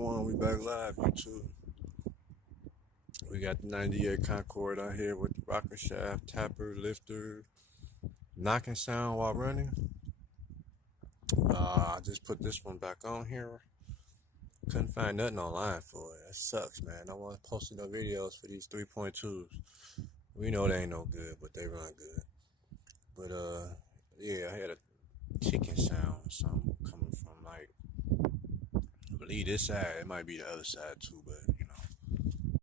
pt.1, we back live, YouTube. We got the 98 Concord out here with the rocker shaft, tapper, lifter, knocking sound while running. I just put this one back on here. Couldn't find nothing online for it. That sucks, man. I want to post no videos for these 3.2s. We know they ain't no good, but they run good. But yeah, I had a chicken sound or something coming from, like, I believe this side. It might be the other side too.